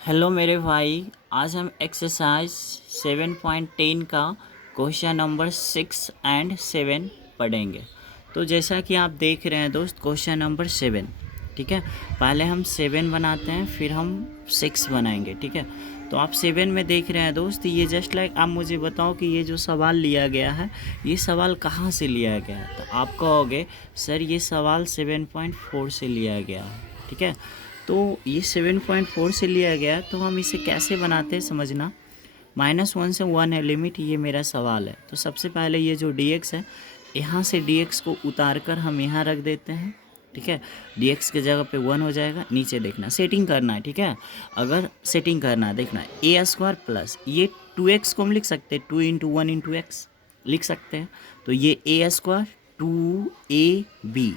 Hello मेरे भाई। आज हम एक्सरसाइज 7.10 का क्वेश्चन नंबर 6 और 7 पढ़ेंगे। तो जैसा कि आप देख रहे हैं दोस्त, क्वेश्चन नंबर 7, ठीक है। पहले हम 7 बनाते हैं, फिर हम 6 बनाएंगे, ठीक है। तो आप 7 में देख रहे हैं दोस्त, ये जस्ट लाइक आप मुझे बताओ कि ये जो सवाल लिया गया है, ये सवाल कहाँ से लिया गया है। तो आप कहोगे सर ये सवाल 7.4 से लिया गया है, ठीक है। तो ये 7.4 से लिया गया, तो हम इसे कैसे बनाते हैं समझना। -1 से 1 है लिमिट, ये मेरा सवाल है। तो सबसे पहले ये जो dx है, यहाँ से dx को उतार कर हम यहाँ रख देते हैं, ठीक है। dx के जगह पे 1 हो जाएगा। नीचे देखना, सेटिंग करना है, ठीक है। अगर सेटिंग करना है, देखना a² प्लस ये 2x को हम लिख सकते हैं, 2 × 1 × x लिख सकते हैं। तो ये a² 2ab।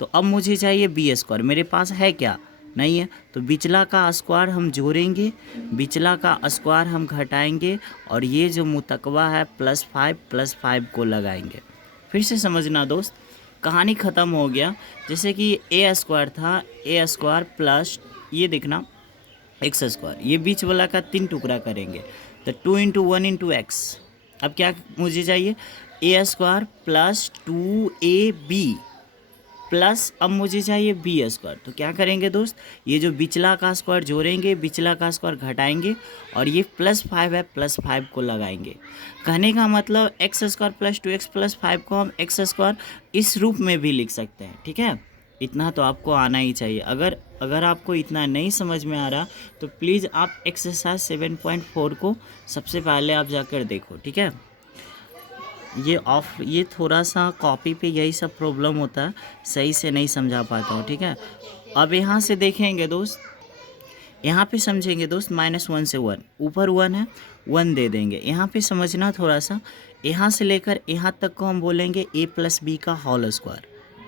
तो अब मुझे चाहिए b², मेरे पास है क्या, नहीं है। तो बिचला का स्क्वायर हम जोड़ेंगे, बिचला का स्क्वायर हम घटाएंगे, और ये जो मुतकवा है +5 को लगाएंगे। फिर से समझना दोस्त, कहानी ख़त्म हो गया। जैसे कि a² था, a² प्लस ये देखना x², ये बीच वाला का 3 टुकड़ा करेंगे, तो 2 × 1 × x। अब क्या मुझे चाहिए, a² प्लस 2ab प्लस अब मुझे चाहिए b²। तो क्या करेंगे दोस्त, ये जो बिचला का स्क्वायर जोड़ेंगे, बिचला का स्क्वायर घटाएंगे, और ये +5 है, +5 को लगाएंगे। कहने का मतलब x² प्लस 2x प्लस 5 को हम x² इस रूप में भी लिख सकते हैं, ठीक है। इतना तो आपको आना ही चाहिए। अगर आपको इतना नहीं समझ में आ रहा, तो प्लीज़ आप एक्सरसाइज 7.4 को सबसे पहले आप जाकर देखो, ठीक है। ये थोड़ा सा कॉपी पे यही सब प्रॉब्लम होता है, सही से नहीं समझा पाता हूँ, ठीक है। अब यहाँ से देखेंगे दोस्त, यहाँ पे समझेंगे दोस्त, -1 से 1, ऊपर 1 है, 1 दे देंगे। यहाँ पे समझना थोड़ा सा, यहाँ से लेकर यहाँ तक को हम बोलेंगे a + b का होल स्क्वायर,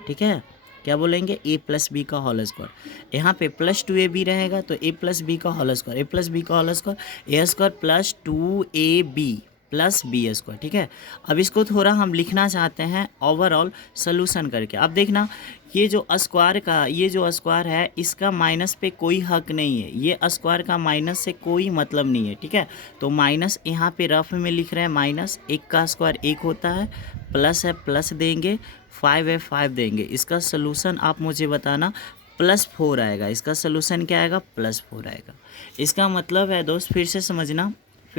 ठीक है। क्या बोलेंगे, a + b का होल स्क्वायर। यहाँ पे +2ab रहेगा, तो a + b का होल स्क्वायर, a + b का whole square, a² plus 2ab plus b², ठीक है। अब इसको थोड़ा हम लिखना चाहते हैं ओवरऑल सोल्यूशन करके। अब देखना, ये जो स्क्वायर है, इसका माइनस पे कोई हक नहीं है, ये स्क्वायर का माइनस से कोई मतलब नहीं है, ठीक है। तो माइनस यहाँ पे रफ में लिख रहे हैं, माइनस 1 का स्क्वायर 1 होता है, प्लस है प्लस देंगे, 5 है 5 देंगे। इसका सोल्यूशन आप मुझे बताना, +4 आएगा। इसका सोल्यूशन क्या आएगा, +4 आएगा। इसका मतलब है दोस्त, फिर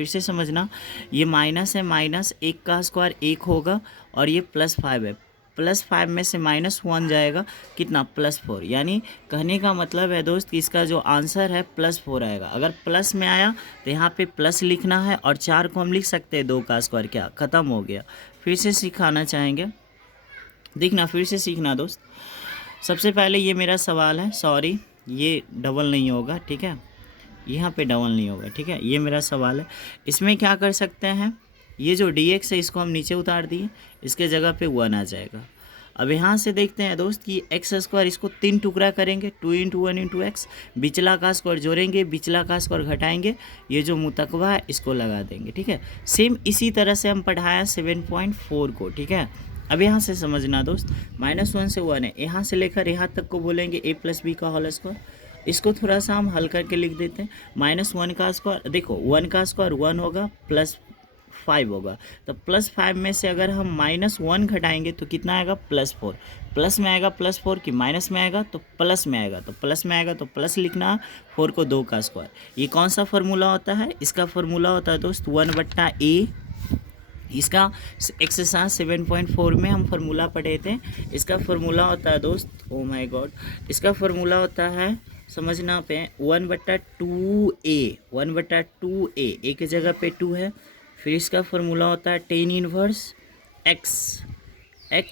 से समझना, ये माइनस है, माइनस 1 का स्क्वायर 1 होगा, और ये +5 है, +5 में से -1 जाएगा, कितना, +4। यानी कहने का मतलब है दोस्त कि इसका जो आंसर है +4 आएगा। अगर प्लस में आया तो यहाँ पे प्लस लिखना है, और 4 को हम लिख सकते हैं 2 का स्क्वायर, क्या ख़त्म हो गया। फिर से सिखाना चाहेंगे, देखना, फिर से सीखना दोस्त। सबसे पहले ये मेरा सवाल है, सॉरी ये डबल नहीं होगा, ठीक है, यहाँ पे डबल नहीं होगा, ठीक है। ये मेरा सवाल है, इसमें क्या कर सकते हैं, ये जो dx है इसको हम नीचे उतार दिए, इसके जगह पे 1 आ जाएगा। अब यहाँ से देखते हैं दोस्त कि x², इसको 3 टुकड़ा करेंगे, 2 × 1 × x, बिचला का स्क्वायर जोड़ेंगे, बिचला का स्क्वायर घटाएंगे, ये जो मुतकवा है इसको लगा देंगे, ठीक है। सेम इसी तरह से हम पढ़ाया 7.4 को, ठीक है। अब यहाँ से समझना दोस्त, -1 से 1 है, यहाँ से लेकर यहाँ तक को बोलेंगे a + b का होल स्क्वायर। इसको थोड़ा सा हम हल करके लिख देते हैं, -1 का स्क्वायर, देखो 1 का स्क्वायर 1 होगा, +5 होगा, तो +5 में से अगर हम -1 घटाएंगे तो कितना आएगा, +4। प्लस में आएगा +4 कि माइनस में आएगा, तो प्लस में आएगा, तो प्लस में आएगा तो प्लस लिखना, 4 को 2 का स्क्वायर। ये कौन सा फार्मूला होता है, इसका फार्मूला होता है दोस्त 1/a। इसका एक्सरसाइज 7.4 में हम फार्मूला पढ़े थे। इसका फार्मूला होता है दोस्त, ओ माय गॉड, इसका फार्मूला होता है, समझना पे, 1/2a, 1/2a, एक जगह पे 2 है। फिर इसका फार्मूला होता है tan−1 x/a,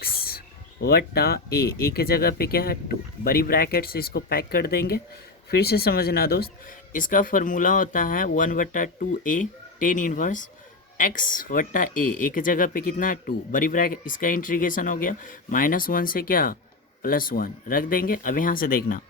एक जगह पे क्या है, 2, बड़ी ब्रैकेट से इसको पैक कर देंगे। फिर से समझना दोस्त, इसका फार्मूला होता है 1/2a tan−1 x/a, एक जगह पे कितना है, 2, बड़ी ब्रैकेट, इसका इंटीग्रेशन हो गया, -1 से क्या, +1 रख देंगे। अब यहाँ से देखना,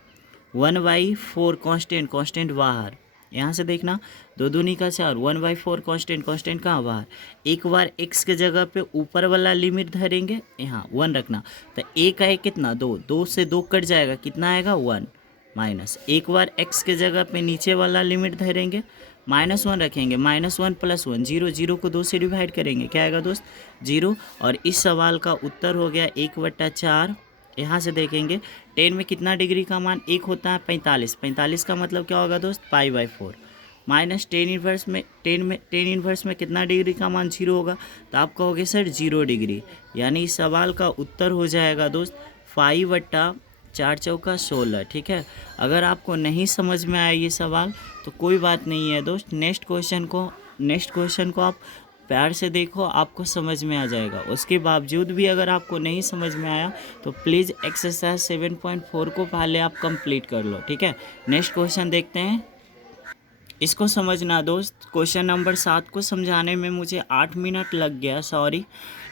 1/4 कांस्टेंट बाहर, यहाँ से देखना 2 दूनी का 4, 1/4 कांस्टेंट कहाँ बाहर। एक बार x के जगह पे ऊपर वाला लिमिट धरेंगे, यहाँ 1 रखना, तो a का है कितना, 2, 2 से 2 कट जाएगा, कितना आएगा, 1। माइनस, एक बार x के जगह पे नीचे वाला लिमिट धरेंगे, -1 रखेंगे, -1 + 1 0, 0 को 2 से डिवाइड करेंगे, क्या आएगा दोस्त 0। और इस सवाल का उत्तर हो गया 1/4। यहाँ से देखेंगे 10 में कितना डिग्री का मान 1 होता है 45, 45 का मतलब क्या होगा दोस्त π/4। माइनस टेन इन्वर्स में कितना डिग्री का मान 0 होगा, तो आप कहोगे सर 0 डिग्री। यानी इस सवाल का उत्तर हो जाएगा दोस्त 5/4 चौका 16। ठीक है, अगर आपको नहीं समझ में आया ये सवाल तो कोई बात नहीं है दोस्त, नेक्स्ट क्वेश्चन को आप प्यार से देखो, आपको समझ में आ जाएगा। उसके बावजूद भी अगर आपको नहीं समझ में आया तो प्लीज़ एक्सरसाइज 7.4 को पहले आप कंप्लीट कर लो। ठीक है, नेक्स्ट क्वेश्चन देखते हैं, इसको समझना दोस्त। क्वेश्चन नंबर 7 को समझाने में मुझे 8 मिनट लग गया, सॉरी।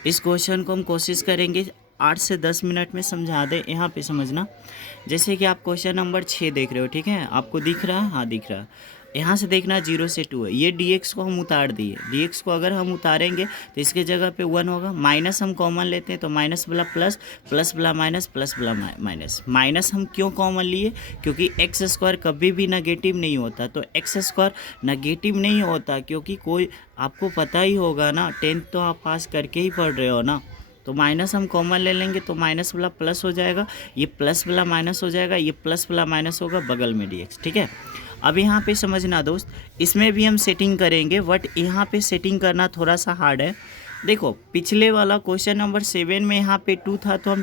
इस क्वेश्चन को हम कोशिश करेंगे 8 से 10 मिनट में समझा दें। यहाँ पे समझना, जैसे कि आप क्वेश्चन नंबर 6 देख रहे हो, ठीक है, आपको दिख रहा है, हाँ दिख रहा है। यहाँ से देखना 0 से 2 है, ये dx को हम उतार दिए, dx को अगर हम उतारेंगे तो इसके जगह पे 1 होगा, माइनस हम कॉमन लेते हैं तो माइनस वाला प्लस, प्लस वाला माइनस, प्लस वाला माइनस। माइनस हम क्यों कॉमन लिए, क्योंकि एक्स स्क्वायर कभी भी नेगेटिव नहीं होता, तो एक्स स्क्वायर नेगेटिव नहीं होता क्योंकि कोई, आपको पता ही होगा ना, 10th तो आप पास करके ही पढ़ रहे हो ना, तो माइनस हम कॉमन ले लेंगे तो माइनस वाला प्लस हो जाएगा, ये प्लस वाला माइनस हो जाएगा, ये प्लस वाला माइनस होगा बगल में dx। ठीक है, अब यहाँ पे समझना दोस्त, इसमें भी हम सेटिंग करेंगे, बट यहाँ पे सेटिंग करना थोड़ा सा हार्ड है। देखो पिछले वाला क्वेश्चन नंबर 7 में यहाँ पे 2 था तो हम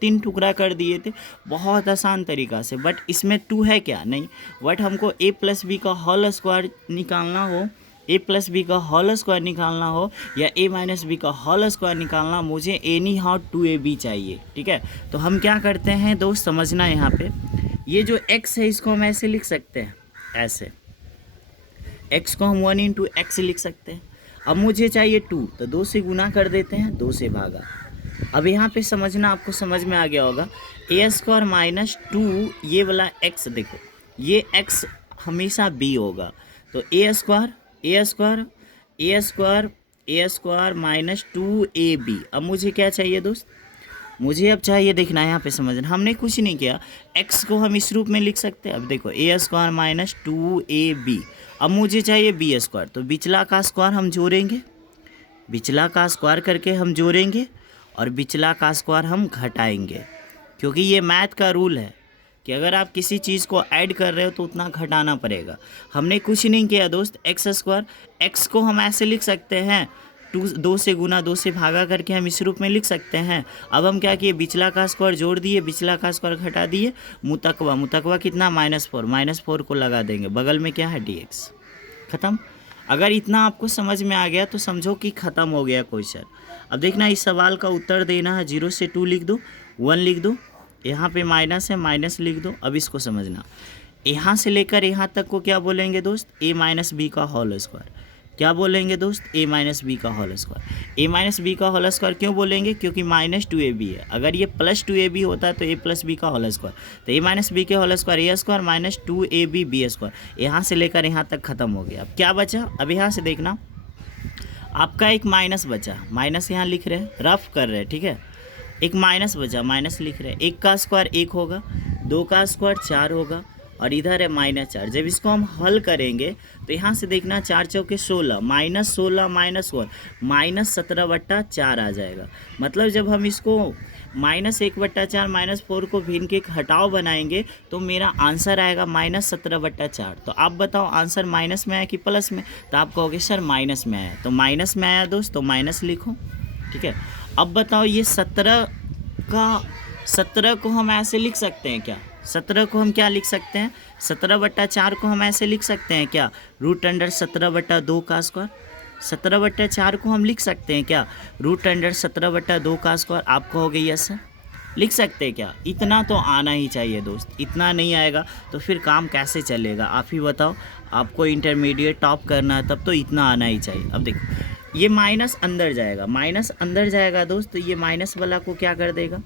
3 टुकड़ा कर दिए थे बहुत आसान तरीक़ा से, बट इसमें 2 है क्या, नहीं। बट हमको a + b का होल स्क्वायर निकालना हो, a + b का होल स्क्वायर निकालना हो या a - b का होल स्क्वायर निकालना, मुझे एनी हाउ 2ab चाहिए। ठीक है, तो हम क्या करते हैं दोस्त, समझना यहाँ पे, ये जो x है इसको हम ऐसे लिख सकते हैं, ऐसे x को हम 1 × x लिख सकते हैं। अब मुझे चाहिए 2, तो 2 से गुना कर देते हैं, 2 से भागा। अब यहाँ पे समझना, आपको समझ में आ गया होगा, a² - 2 ये वाला x, देखो ये x हमेशा b होगा, तो a² - 2ab। अब मुझे क्या चाहिए दोस्त, मुझे अब चाहिए, देखना यहाँ पे समझना, हमने कुछ नहीं किया, x को हम इस रूप में लिख सकते हैं। अब देखो a² - 2ab, अब मुझे चाहिए b², तो बिचला का स्क्वायर हम जोड़ेंगे, बिचला का स्क्वायर करके हम जोड़ेंगे और बिचला का स्क्वायर हम घटाएंगे, क्योंकि ये मैथ का रूल है कि अगर आप किसी चीज़ को ऐड कर रहे हो तो उतना घटाना पड़ेगा। हमने कुछ नहीं किया दोस्त, x², x को हम ऐसे लिख सकते हैं, 2 से गुना 2 से भागा करके हम इस रूप में लिख सकते हैं। अब हम क्या किए, बिचला का स्क्वायर जोड़ दिए, बिचला का स्क्वायर घटा दिए, मुतकवा कितना -4 को लगा देंगे, बगल में क्या है dx, ख़त्म। अगर इतना आपको समझ में आ गया तो समझो कि ख़त्म हो गया क्वेश्चन। अब देखना, इस सवाल का उत्तर देना है, 0 से 2 लिख दो, 1 लिख दो, यहाँ पे माइनस है, माइनस लिख दो। अब इसको समझना, यहाँ से लेकर यहाँ तक को क्या बोलेंगे दोस्त, a - b का होल स्क्वायर। क्या बोलेंगे दोस्त, a - b का होल स्क्वायर। a - b का होल स्क्वायर क्यों बोलेंगे, क्योंकि -2ab है, अगर ये +2ab होता तो a + b का होल स्क्वायर, तो a - b के whole square a² - 2ab b²। यहाँ से लेकर यहाँ तक ख़त्म हो गया। अब क्या बचा, अब यहाँ से देखना, आपका एक माइनस बचा, माइनस यहाँ लिख रहे हैं, रफ कर रहे हैं, ठीक है, एक माइनस बचा, माइनस लिख रहे हैं, 1 का स्क्वायर 1 होगा, 2 का स्क्वायर 4 होगा, और इधर है -4। जब इसको हम हल करेंगे तो यहाँ से देखना, 4 चौके 16, -16 -1 -17/4 आ जाएगा। मतलब जब हम इसको -1/4 -4 को भिन्न के एक हटाव बनाएंगे तो मेरा आंसर आएगा -17/4। तो आप बताओ आंसर माइनस में आया कि प्लस में, तो आप कहोगे सर माइनस में आया, तो माइनस में आया दोस्त, तो माइनस लिखो। ठीक है, अब बताओ ये 17 को हम ऐसे लिख सकते हैं क्या, 17 को हम क्या लिख सकते हैं, 17/4 को हम ऐसे लिख सकते हैं क्या, √17/2 का स्क्वायर। 17/4 को हम लिख सकते हैं क्या, √17/2 का स्क्वायर। आप कहोगे यस सर, लिख सकते हैं क्या। इतना तो आना ही चाहिए दोस्त, इतना नहीं आएगा तो फिर काम कैसे चलेगा, आप ही बताओ। आपको इंटरमीडिएट टॉप करना है तब तो इतना आना ही चाहिए। अब देखो ये माइनस अंदर जाएगा, माइनस अंदर जाएगा दोस्त, तो ये माइनस वाला को क्या कर देगा,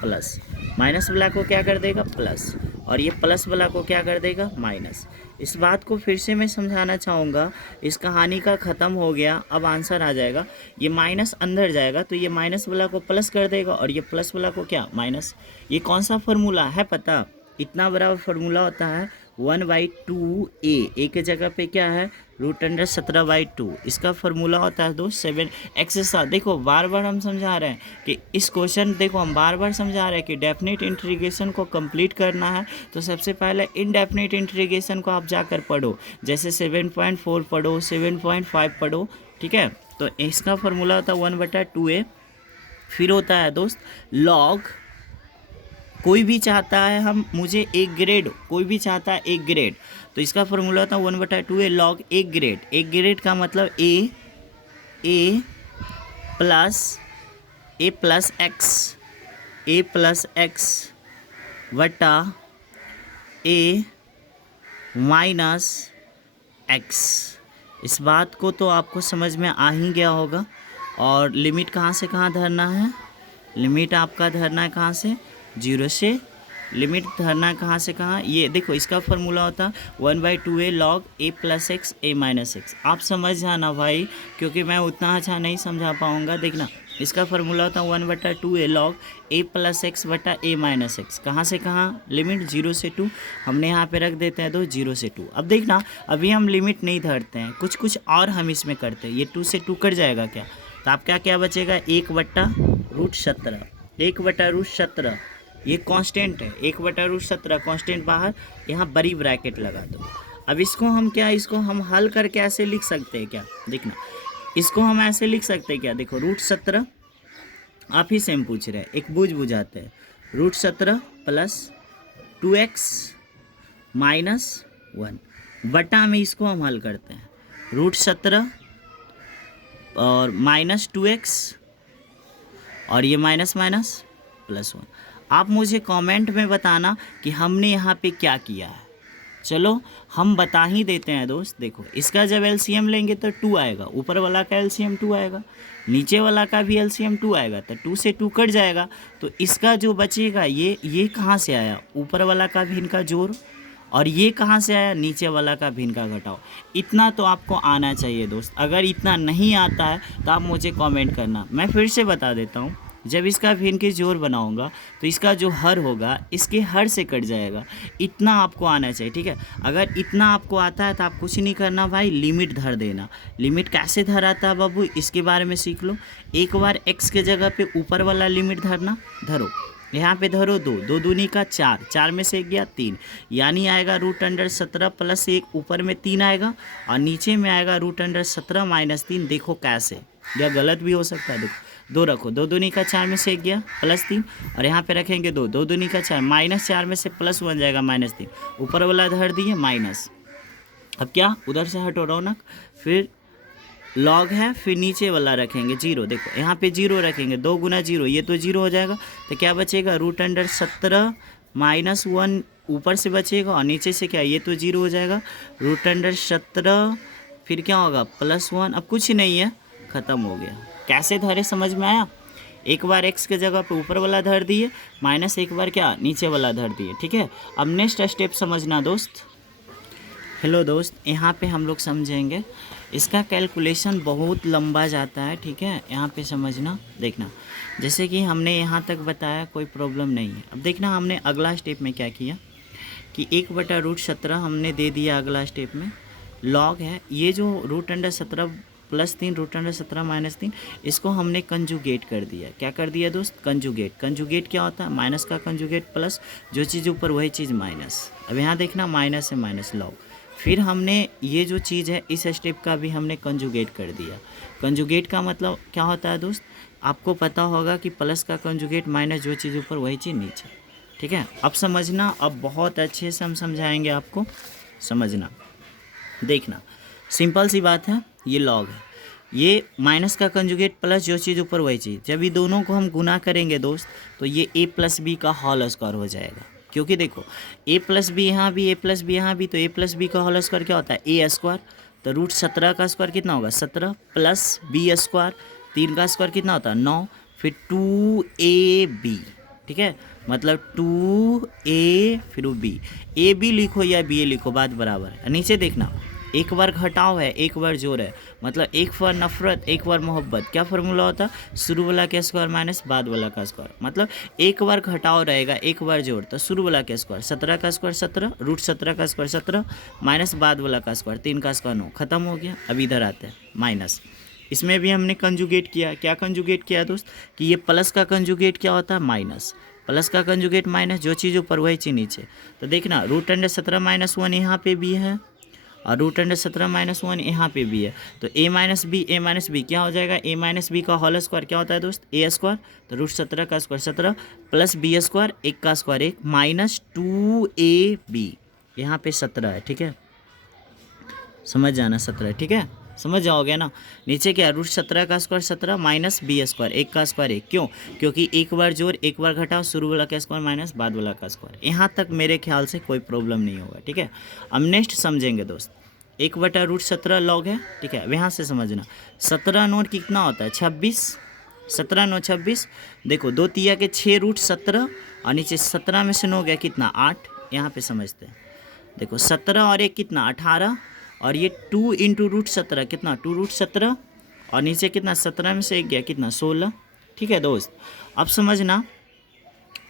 प्लस, माइनस वाला को क्या कर देगा, प्लस, और ये प्लस वाला को क्या कर देगा, माइनस। इस बात को फिर से मैं समझाना चाहूँगा, इस कहानी का ख़त्म हो गया, अब आंसर आ जाएगा। ये माइनस अंदर जाएगा तो ये माइनस वाला को प्लस कर देगा और ये प्लस वाला को क्या, माइनस। ये कौन सा फार्मूला है पता, इतना बड़ा फार्मूला होता है 1/2a, ए के जगह पे क्या है √17/2। इसका फार्मूला होता है दोस्त 7x के साथ। देखो बार बार हम समझा रहे हैं कि इस क्वेश्चन, देखो हम बार बार समझा रहे हैं कि डेफिनेट इंटीग्रेशन को कंप्लीट करना है तो सबसे पहले इनडेफिनेट इंटीग्रेशन को आप जाकर पढ़ो, जैसे 7.4 पढ़ो, 7.5 पढ़ो, ठीक है। तो इसका फार्मूला होता है 1/2a। फिर होता है दोस्त लॉग, कोई भी चाहता है हम मुझे एक ग्रेड, कोई भी चाहता है एक ग्रेड, तो इसका फार्मूला होता है 1/2a लॉग एक ग्रेड। एक ग्रेड का मतलब ए प्लस एक्स वटा ए माइनस एक्स। इस बात को तो आपको समझ में आ ही गया होगा। और लिमिट कहाँ से कहाँ धरना है, लिमिट आपका धरना है कहाँ से 0 से, लिमिट धरना है कहाँ से कहाँ, ये देखो इसका फार्मूला होता 1/2a log a plus x a minus x. आप समझ जाना भाई, क्योंकि मैं उतना अच्छा नहीं समझा पाऊँगा। देखना इसका फार्मूला होता 1/2a log a plus x बटा a माइनस एक्स। कहाँ से कहाँ, लिमिट 0 से 2, हमने यहाँ पे रख देते हैं 0 से 2। अब देखना अभी हम लिमिट नहीं धरते हैं, कुछ और हम इसमें करते हैं। ये 2 से 2 कट जाएगा क्या, तो आपका क्या बचेगा 1/√17, 1/√17 ये कांस्टेंट है, 1/√17 कांस्टेंट बाहर, यहाँ बड़ी ब्रैकेट लगा दो। अब इसको हम क्या, इसको हम हल करके ऐसे लिख सकते हैं क्या, देखना इसको हम ऐसे लिख सकते हैं क्या, देखो √17 आप ही सेम पूछ रहे हैं, एक बुझाते हैं, √17 प्लस 2x माइनस 1 बटा में इसको हम हल करते हैं √17 और माइनस 2x और ये माइनस माइनस प्लस 1। आप मुझे कमेंट में बताना कि हमने यहाँ पे क्या किया है। चलो हम बता ही देते हैं दोस्त। देखो इसका जब एलसीएम लेंगे तो 2 आएगा, ऊपर वाला का एलसीएम 2 आएगा, नीचे वाला का भी एलसीएम 2 आएगा, तो 2 से 2 कट जाएगा। तो इसका जो बचेगा ये कहाँ से आया, ऊपर वाला का भी इनका जोड़, और ये कहाँ से आया, नीचे वाला का भिन्न का घटाओ। इतना तो आपको आना चाहिए दोस्त। अगर इतना नहीं आता है तो आप मुझे कमेंट करना। मैं फिर से बता देता हूँ, जब इसका भिन्न के जोड़ बनाऊंगा तो इसका जो हर होगा इसके हर से कट जाएगा। इतना आपको आना चाहिए, ठीक है। अगर इतना आपको आता है तो आप कुछ नहीं करना भाई, लिमिट धर देना। लिमिट कैसे धराता है बाबू, इसके बारे में सीख लो। एक बार x के जगह पे ऊपर वाला लिमिट धरना, धरो यहाँ पे धरो 2, 2 दूनी का 4, 4 में से गया 3, यानी आएगा √17 प्लस 1, ऊपर में 3 आएगा और नीचे में आएगा √17 माइनस 3। देखो कैसे, या गलत भी हो सकता है, देखो 2 रखो, 2 दूनी का 4 में से गया प्लस 3 और यहाँ पे रखेंगे 2, 2 दूनी का 4 माइनस 4 में से प्लस 1 जाएगा माइनस 3, ऊपर वाला धर दिए माइनस। अब क्या, उधर से हटो रौनक, फिर लॉग है, फिर नीचे वाला रखेंगे 0। देखो यहाँ पे 0 रखेंगे, 2 गुना 0 ये तो 0 हो जाएगा, तो क्या बचेगा √17 माइनस 1 ऊपर से बचेगा और नीचे से क्या, ये तो 0 हो जाएगा, √17 फिर क्या होगा प्लस 1। अब कुछ नहीं है, ख़त्म हो गया। कैसे धरे समझ में आया, एक बार x के जगह पे ऊपर वाला धर दिए, माइनस एक बार क्या नीचे वाला धर दिए, ठीक है। अब नेक्स्ट स्टेप समझना दोस्त। हेलो दोस्त, यहाँ पे हम लोग समझेंगे, इसका कैलकुलेशन बहुत लंबा जाता है, ठीक है। यहाँ पे समझना, देखना जैसे कि हमने यहाँ तक बताया कोई प्रॉब्लम नहीं है। अब देखना हमने अगला स्टेप में क्या किया कि 1/√17 हमने दे दिया। अगला स्टेप में लॉग है, ये जो √17 प्लस 3 √17 माइनस 3, इसको हमने कंजुगेट कर दिया। क्या कर दिया दोस्त, कंजुगेट। कंजुगेट क्या होता है, माइनस का कंजुगेट प्लस, जो चीज़ ऊपर वही चीज़ माइनस। अब यहाँ देखना माइनस है माइनस लॉग, फिर हमने ये जो चीज़ है इस स्टेप का भी हमने कंजुगेट कर दिया। कंजुगेट का मतलब क्या होता है दोस्त, आपको पता होगा कि प्लस का कंजुगेट माइनस, जो चीज़ ऊपर वही चीज़ नीचे, ठीक है। अब समझना, अब बहुत अच्छे से हम समझाएंगे आपको, समझना। देखना सिंपल सी बात है, ये लॉग है, ये माइनस का कंजुगेट प्लस जो चीज़ ऊपर वही चीज़, जब ये दोनों को हम गुना करेंगे दोस्त तो ये a प्लस बी का होल स्क्वायर हो जाएगा। क्योंकि देखो a प्लस बी यहाँ भी, a प्लस बी यहाँ भी, तो a प्लस बी का होल स्क्वायर क्या होता है a स्क्वायर। तो √17 का स्क्वायर कितना होगा 17 प्लस b स्क्वायर, 3 का स्क्वायर कितना होता है 9, फिर 2ab, ठीक है। मतलब 2a फिर b, a b लिखो या b a लिखो, बात बराबर है। नीचे देखना एक बार घटाव है, एक बार जोड़ है, मतलब एक बार नफरत, एक बार मोहब्बत। क्या फार्मूला होता? शुरू वाला का स्क्वायर माइनस बाद वाला का स्क्वायर। मतलब एक बार घटाव रहेगा, एक बार जोड़, तो शुरू वाला का स्क्वायर 17 का स्क्वायर 17, रूट 17 का स्क्वायर 17 माइनस बाद वाला का स्क्वायर 3 का स्क्वायर 9, खत्म हो गया। अब इधर आते हैं माइनस। इसमें भी हमने कंजुगेट किया। क्या कंजुगेट किया दोस्त? कि ये प्लस का कंजुगेट क्या होता है? माइनस। प्लस का कंजुगेट माइनस, जो चीज़ ऊपर वही चीज़ नीचे। तो देखना रूट अंडर 17 माइनस 1 यहाँ पे भी है और रूट अंडर 17 माइनस 1 यहाँ पे भी है। तो ए माइनस बी क्या हो जाएगा? ए माइनस बी का होल स्क्वायर क्या होता है दोस्त? ए स्क्वायर। तो रूट 17 का स्क्वायर 17 प्लस बी स्क्वायर, एक का स्क्वायर 1 माइनस 2ab, यहाँ पे 17 है, ठीक है, समझ जाना 17, ठीक है, समझ जाओगे ना। नीचे क्या? रूट 17 का स्क्वायर 17 माइनस बी स्क्वायर, एक का स्क्वायर 1। क्यों? क्योंकि एक बार जोड़, एक बार घटाओ, शुरू वाला का स्क्वायर माइनस बाद वाला का स्क्वायर। यहाँ तक मेरे ख्याल से कोई प्रॉब्लम नहीं होगा, ठीक है। अब नेक्स्ट समझेंगे दोस्त। 1/√17 लॉग है, ठीक है। अब यहाँ से समझना 17 नोट कितना होता है? 26। 17 9 26। देखो 2 तिया के 6 रूट 17 और नीचे 17 में से 9 गया कितना? 8। यहाँ पे समझते हैं। देखो 17 और 1 कितना? 18 और ये 2 इंटू रूट 17 कितना? 2 रूट 17 और नीचे कितना? 17 में से 1 गया कितना? 16, ठीक है दोस्त। अब समझना,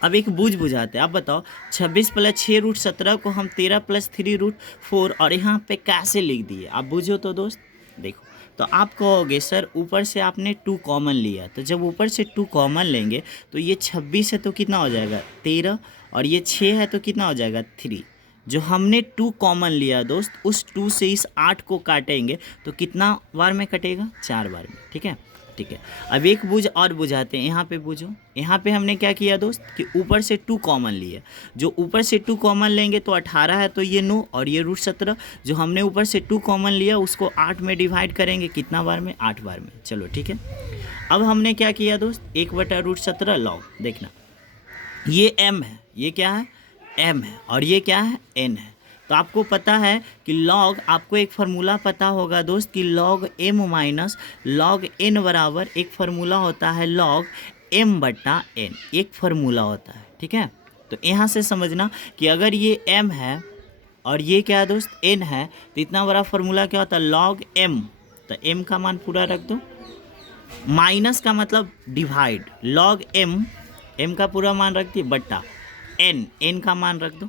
अब एक बुझाते हैं। अब बताओ 26 प्लस 6 रूट 17 को हम 13 प्लस 3 रूट 4 और यहाँ पे कैसे लिख दिए? आप बुझो तो दोस्त। देखो तो आप कहोगे सर ऊपर से आपने 2 कॉमन लिया, तो जब ऊपर से 2 कॉमन लेंगे तो ये 26 है तो कितना हो जाएगा? 13 और ये 6 है तो कितना हो जाएगा? 3। जो हमने 2 कॉमन लिया दोस्त, उस 2 से इस 8 को काटेंगे तो कितना बार में कटेगा? 4 बार में, ठीक है, ठीक है। अब एक बुझ और बुझाते हैं। यहाँ पे बुझो, यहाँ पे हमने क्या किया दोस्त कि ऊपर से 2 कॉमन लिए। जो ऊपर से 2 कॉमन लेंगे तो 18 है, तो ये 9 और ये रूट 17। जो हमने ऊपर से 2 कॉमन लिया उसको 8 में डिवाइड करेंगे, कितना बार में? 8 बार में। चलो ठीक है। अब हमने क्या किया दोस्त? 1/√17 लॉग। देखना ये m है, ये क्या है? m है, और ये क्या है? n है। तो आपको पता है कि लॉग, आपको एक फार्मूला पता होगा दोस्त कि log m minus log n बराबर एक फार्मूला होता है लॉग m/n, एक फार्मूला होता है, ठीक है। तो यहाँ से समझना कि अगर ये m है और ये क्या है दोस्त? n है, तो इतना बड़ा फार्मूला क्या होता है? Log m। तो m का मान पूरा रख दो, माइनस का मतलब डिवाइड, लॉग m का पूरा मान रख दिए, बट्टा n का मान रख दो,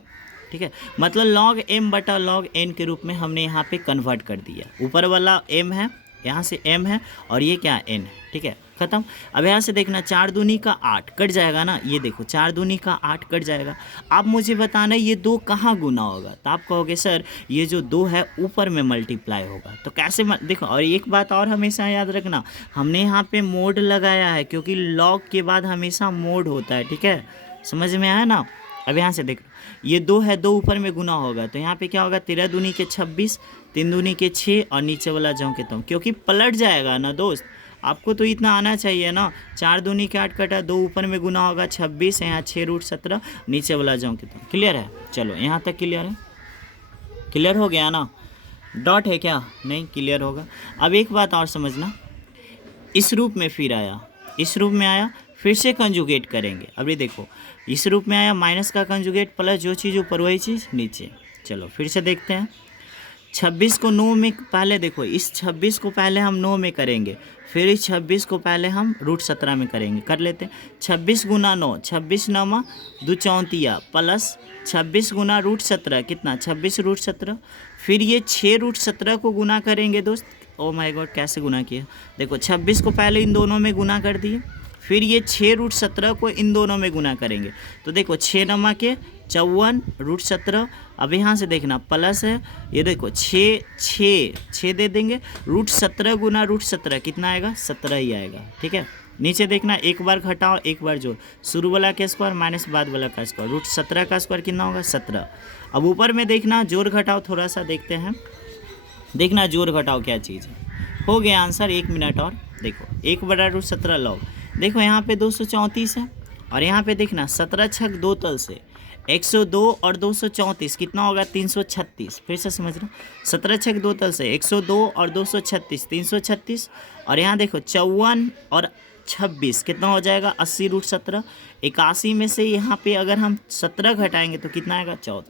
ठीक है। मतलब log m बटा log n के रूप में हमने यहाँ पे कन्वर्ट कर दिया। ऊपर वाला m है, यहाँ से m है और ये क्या? n है, ठीक है, खत्म। अब यहाँ से देखना 4 दूनी का 8 कट जाएगा ना, ये देखो 4 दूनी का 8 कट जाएगा। अब मुझे बताना ये 2 कहाँ गुना होगा? तो आप कहोगे सर ये जो 2 है ऊपर में मल्टीप्लाई होगा। तो कैसे देखो, और एक बात और हमेशा याद रखना, हमने यहाँ पे मोड लगाया है क्योंकि log के बाद हमेशा मोड होता है, ठीक है, समझ में आया ना। अब यहाँ से देखो ये 2 है, 2 ऊपर में गुना होगा, तो यहाँ पे क्या होगा? 13 दूनी के 26, 3 दूनी के 6 और नीचे वाला जाऊँ के तुम, क्योंकि पलट जाएगा ना दोस्त। आपको तो इतना आना चाहिए ना। 4 दूनी के 8 कटा, 2 ऊपर में गुना होगा 26, यहाँ 6 रूट 17, नीचे वाला जाऊँ के तुम। क्लियर है? चलो यहाँ तक क्लियर है? क्लियर हो गया ना? डॉट है क्या? नहीं, क्लियर होगा। अब एक बात और समझना, इस रूप में फिर आया, इस रूप में आया, फिर से कंजुगेट करेंगे। अभी देखो इस रूप में आया, माइनस का कंजुगेट प्लस जो चीज़ ऊपर वही चीज़ नीचे। चलो फिर से देखते हैं। 26 को 9 में पहले देखो, इस 26 को पहले हम 9 में करेंगे, फिर इस 26 को पहले हम रूट 17 में करेंगे। कर लेते हैं। 26 गुना 9, 26 9 2 34 प्लस 26 गुना रूट 17 कितना? 26 रूट 17। फिर ये 6 रूट 17 को गुना करेंगे दोस्त। ओ माय गॉड, कैसे गुना किया? देखो 26 को पहले इन दोनों में गुना कर दिए, फिर ये 6 रूट 17 को इन दोनों में गुना करेंगे। तो देखो 6 9 के 54 रूट 17। अब यहाँ से देखना प्लस है, ये देखो 6 दे देंगे, रूट 17 गुना रूट 17 कितना आएगा? 17 ही आएगा, ठीक है। नीचे देखना एक बार घटाओ एक बार जोड़, शुरू वाला का स्क्वायर माइनस बाद वाला का स्क्वायर, रूट 17 का स्क्वायर कितना होगा? 17। अब ऊपर में देखना जोड़ घटाओ थोड़ा सा देखते हैं, देखना जोड़ घटाओ क्या चीज़ है। हो गया आंसर, 1 मिनट और। देखो 1/√17 लॉग, देखो यहाँ पे 234 है और यहाँ पे देखना 17 छक 2 तल से 102 और 234 कितना होगा? 336। फिर से समझना, 17 छक 2 तल से 102 और 236 336, और यहाँ देखो 54 और 26 कितना हो जाएगा? 80 रूट 17। 81 में से यहाँ पे अगर हम 17 घटाएंगे तो कितना आएगा? 14।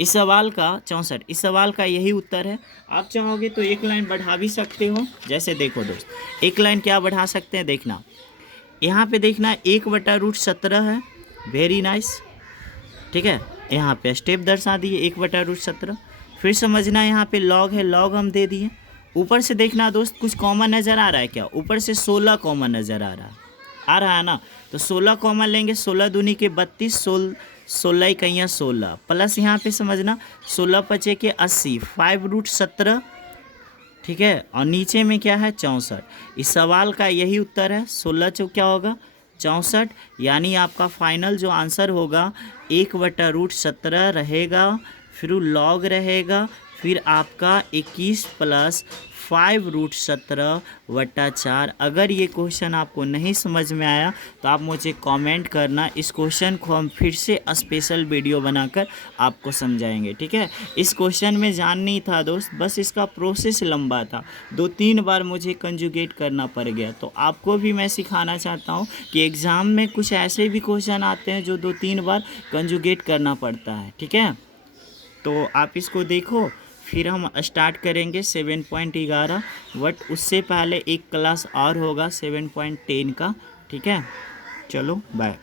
इस सवाल का 64, इस सवाल का यही उत्तर है। आप चाहोगे तो एक लाइन बढ़ा भी सकते हो। जैसे देखो दोस्त, एक लाइन क्या बढ़ा सकते हैं, देखना यहाँ पे, देखना 1/√17 है, वेरी नाइस, ठीक है। यहाँ पे स्टेप दर्शा दिए 1/√17। फिर समझना यहाँ पे लॉग है, लॉग हम दे दिए। ऊपर से देखना दोस्त, कुछ कॉमन नज़र आ रहा है क्या? ऊपर से 16 कॉमन नज़र आ रहा है ना, तो 16 कॉमन लेंगे, 16 दूनी के 32, 16 इकैया 16, प्लस यहाँ पे समझना 16 पचे के 80, 5√17, ठीक है। और नीचे में क्या है? 64। इस सवाल का यही उत्तर है। 16 चौ क्या होगा? 64। यानी आपका फाइनल जो आंसर होगा 1/√17 रहेगा, फिर लॉग रहेगा, फिर आपका 21 प्लस 5√17/4। अगर ये क्वेश्चन आपको नहीं समझ में आया तो आप मुझे कमेंट करना, इस क्वेश्चन को हम फिर से स्पेशल वीडियो बनाकर आपको समझाएंगे, ठीक है। इस क्वेश्चन में जान नहीं था दोस्त, बस इसका प्रोसेस लंबा था, 2-3 बार मुझे कंजुगेट करना पड़ गया। तो आपको भी मैं सिखाना चाहता हूँ कि एग्ज़ाम में कुछ ऐसे भी क्वेश्चन आते हैं जो 2-3 बार कंजुगेट करना पड़ता है, ठीक है। तो आप इसको देखो, फिर हम स्टार्ट करेंगे 7.11, बट उससे पहले एक क्लास और होगा 7.10 का, ठीक है। चलो बाय।